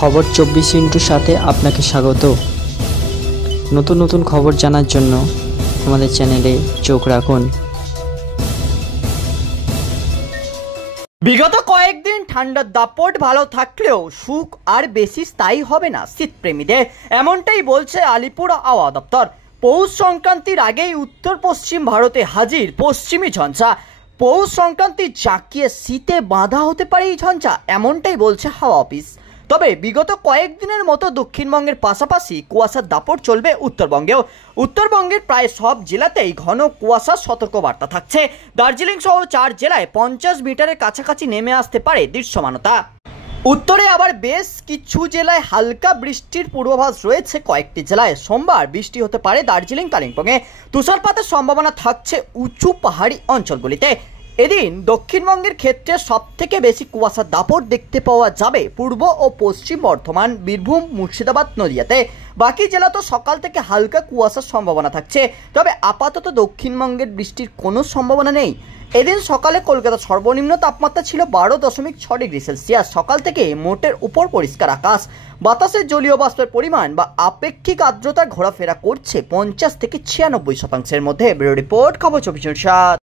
খবর 24 সাথে আপনাকে স্বাগত। নতুন নতুন খবর জানার জন্য আমাদের চ্যানেলে চোখ রাখুন। বিগত কয়েকদিন ঠান্ডার দাপট ভালো থাকলেও সুখ আর বেশি স্থায়ী হবে না শীতপ্রেমীদের, এমনটাই বলছে আলিপুর আবহাওয়া দপ্তর। পৌষ সংক্রান্তির আগেই উত্তর পশ্চিম ভারতে হাজির পশ্চিমী ঝঞ্ঝা। পৌষ সংক্রান্তি জাঁকিয়ে শীতে বাঁধা হতে পারে এই ঝঞ্ঝা, এমনটাই বলছে হাওয়া অফিস। তবে বিগত কয়েকদিনের মতো দক্ষিণবঙ্গের পাশাপাশি কুয়াশার দাপট চলবে উত্তরবঙ্গেও। উত্তরবঙ্গের প্রায় সব জেলাতেই ঘন কুয়াশার সতর্কবার্তা থাকছে। দার্জিলিং সহ 4 জেলায় 50 মিটারের কাছাকাছি নেমে আসতে পারে দৃশ্যমানতা। উত্তরে আবার বেশ কিছু জেলায় হালকা বৃষ্টির পূর্বাভাস রয়েছে। কয়েকটি জেলায় সোমবার বৃষ্টি হতে পারে। দার্জিলিং, কালিম্পংয়ে তুষারপাতের সম্ভাবনা থাকছে উঁচু পাহাড়ি অঞ্চলগুলিতে। এদিন দক্ষিণবঙ্গের ক্ষেত্রে সবথেকে বেশি কুয়াশার দাপট দেখতে পাওয়া যাবে পূর্ব ও পশ্চিম বর্ধমান, বীরভূম, মুর্শিদাবাদ, নদিয়াতে। বাকি জেলা তো সকাল থেকে হালকা কুয়াশার সম্ভাবনা থাকছে, তবে আপাতত দক্ষিণবঙ্গের বৃষ্টির কোনো সম্ভাবনা নেই। এদিন সকালে কলকাতার সর্বনিম্ন তাপমাত্রা ছিল 12.6 ডিগ্রি সেলসিয়াস। সকাল থেকে মোটের উপর পরিষ্কার আকাশ, বাতাসের জলীয় বাষ্পের পরিমাণ বা আপেক্ষিক আর্দ্রতা ঘোরাফেরা করছে 50 থেকে 96% মধ্যে। ব্যুরো রিপোর্ট, খবর 24/7।